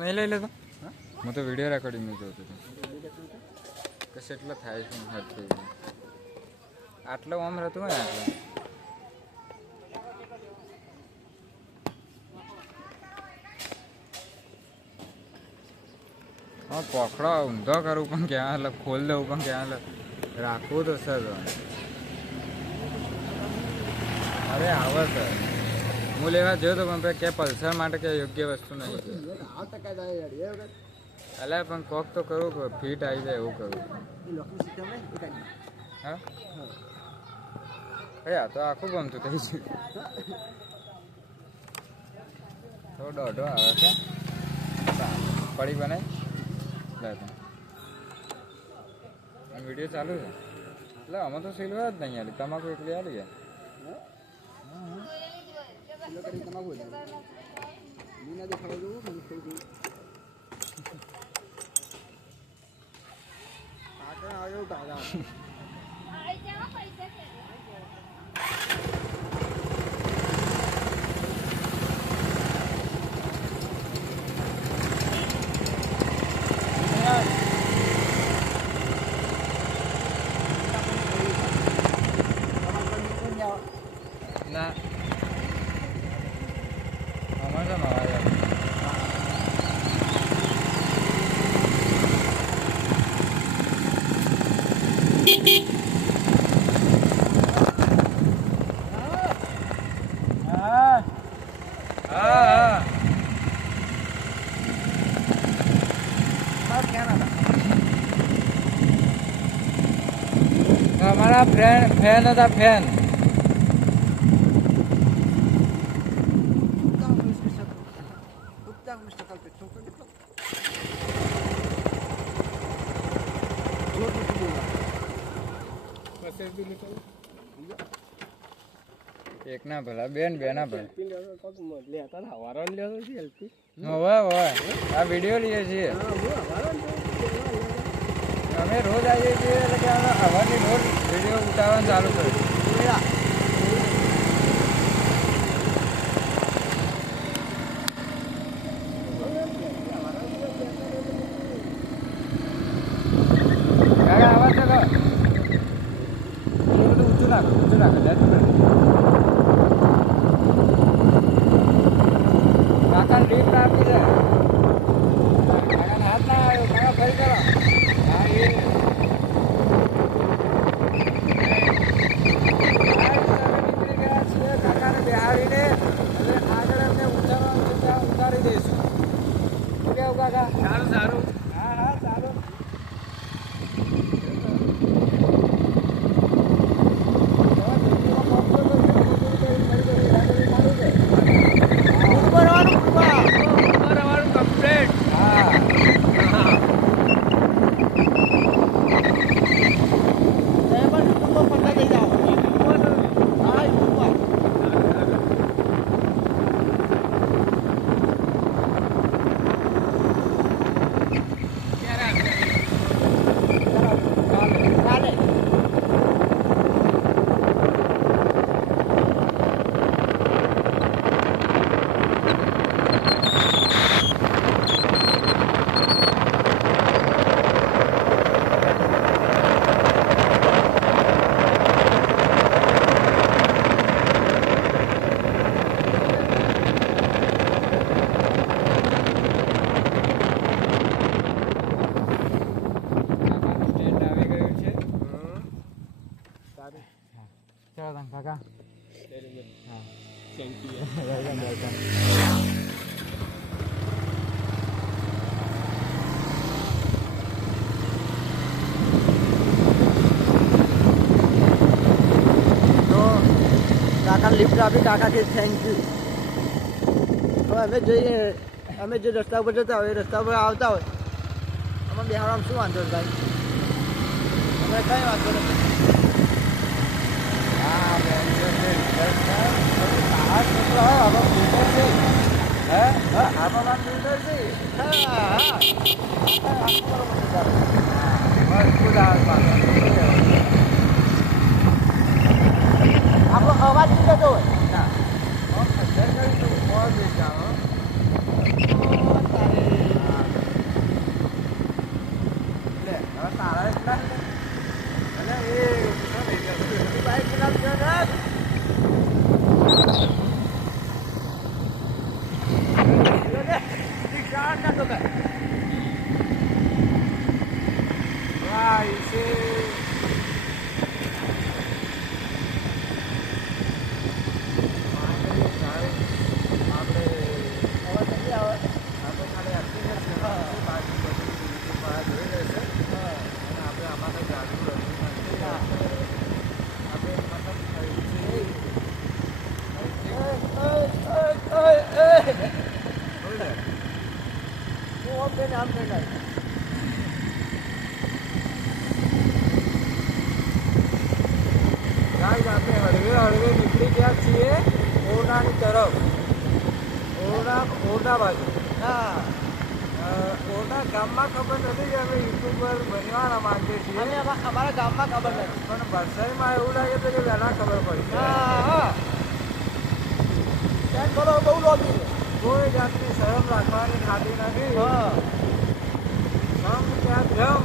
નહીં લઈ લેતો હું તો વિડીયો રેકોર્ડિંગનું જોતો હતો કે કેટલો થાય છે હરતું આટલો આમ રહેતું હોય આટલો હા પકડો ઊંધો કરું પણ ક્યાં એટલે ખોલ દઉં પણ ક્યાં એટલે રાખવું તો સર અરે આવે સર હું લેવા જોયો તો પણ કે પલ્સર માટે કે યોગ્ય વસ્તુ નહીં અલ્યા પણ કોક તો કરવું ફિટ આવી જાય એવું કરવું હા આ તો આખું ગમતું થઈ ગયું થોડો દોઢો આવે છે પડી બનાવી વિડીયો ચાલુ છે એટલે અમે તો સિલ્વર જ નહીં આલી તમાકુ એકલી આલી ગયા ના અમારે અમારા ફેન હતા ફેન એક ના ભલા બેન બે ના ભલા આ વિડીયો લઈએ છીએ અમે રોજ આવીએ છીએ એટલે કે હવાની રોજ વિડીયો ઉતારવાનું ચાલુ કર્યું આવાજ તો ઊંચું નાખો કાકા લીફ્ટ આપી છે કાકાને હાથ ના આવ્યો કાકા ફરી કરો હા એ નીકળી ગયા છીએ કાકાને બેહાડીને એટલે આગળ અમને ઉતારી દઈશું શું કેવું કાકા સારું હા સારું કાકા થેન્ક યુ વેલકમ તો કાકા લિફ્ટ આપી કાકા કે થેન્ક યુ હવે અમે જોઈએ અમે જે રસ્તા ઉપર જતા હોય રસ્તા પર આવતા હોય અમે બિહારમાં શું વાંધો ભાઈ અમે કંઈ વાંધો નથી આપણો અવાજ નહીં જતો હોય ના તમે હળવે નીકળી ગયા છીએ ઓરડાની તરફ. ઓરડા બાજુ. હા ઓરડા ગામમાં ખબર નથી કે અમે યુટ્યુબર બનવાના માંગીએ છીએ. અને અમારા ગામમાં ખબર નથી, પણ વરસાદમાં એવું લાગે છે કે વહેલા ખબર પડી. હા ત્યાં કરો બહુ લોબી છે. કોઈ જાતની શરમ રાખવાની ખાતી નથી. જમ ત્યાં જમ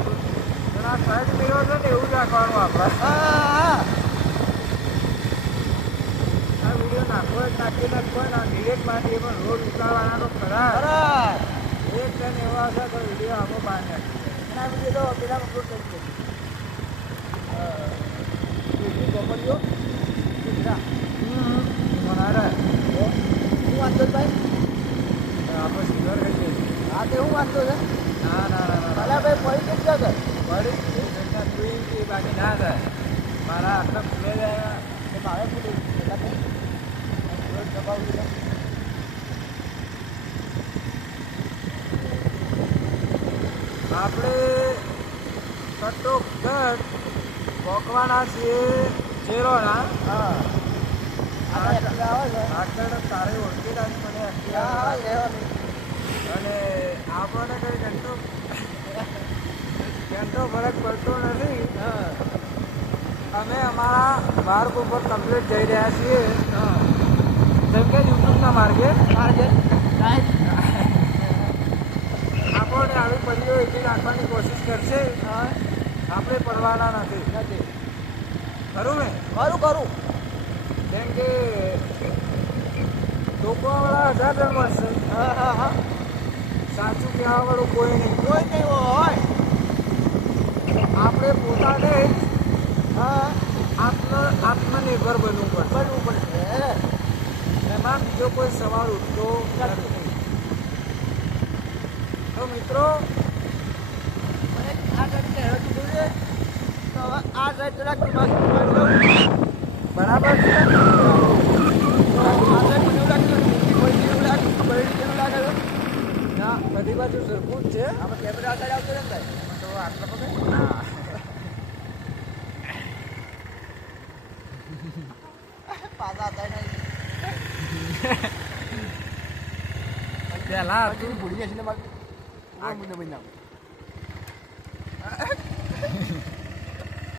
પણ આ સાઈડ મિરર છે ને એવું રાખવાનું આપણે. આ વિડીયો નાખો જ નાખી નાખો ને ડિરેક્ટમાંથી પણ રોડ ઉતારવાના તો ખરા. એક ટન એવા હશે તો વિડીયો આખો બહાર નાખી એના વિડીયો તો પેલા અપલોડ કરી દે ગમલ્યો હું વાંધો ભાઈ આપણે સિલ્વર કરી દઈએ. હા તે હું વાંધો છે. ના ભલા ભાઈ પડી કેટલા કર પડી ઈ બાકી ના થાય. મારા આટલા ફૂલે જાય મારે પેલું દબાવી આપણે કટોકટ પોકવાના છીએ ચેરોના. આવે છે આગળ તારે ઓળખીદારી મને અને આપણને કંઈ ઘંટો ફરક પડતો નથી. અમે અમારા માર્ગ ઉપર કમ્પ્લીટ જઈ રહ્યા છીએ. જેમ કે યુટ્યુબના માર્ગે આપણને આવી પડીઓ એથી રાખવાની કોશિશ કરશે. આપણે પડવાના નથી. ખરું ને? કરું કેમ કે ટોકવાવાળા 1000 જણ મળશે. સાચું કહેવાવાળું કોઈ નહીં હોય. આપણે પોતાને આત્મનિર્ભર બનવું પડશે. એમાં બીજો કોઈ સવાલ ઉઠતો નથી. તો મિત્રો આ સાઈડ કીધું છે તો હવે આ સાઈડ જરાક બરાબર છે. ના બધી બાજુ સરખું જ છે. આમાં કેમેરા સાઈડ આવતો ને ભાઈ તો આટલા પકડ પાછા હતા નહીં પેલા ભૂલી ગયા છે ને મારે મહિના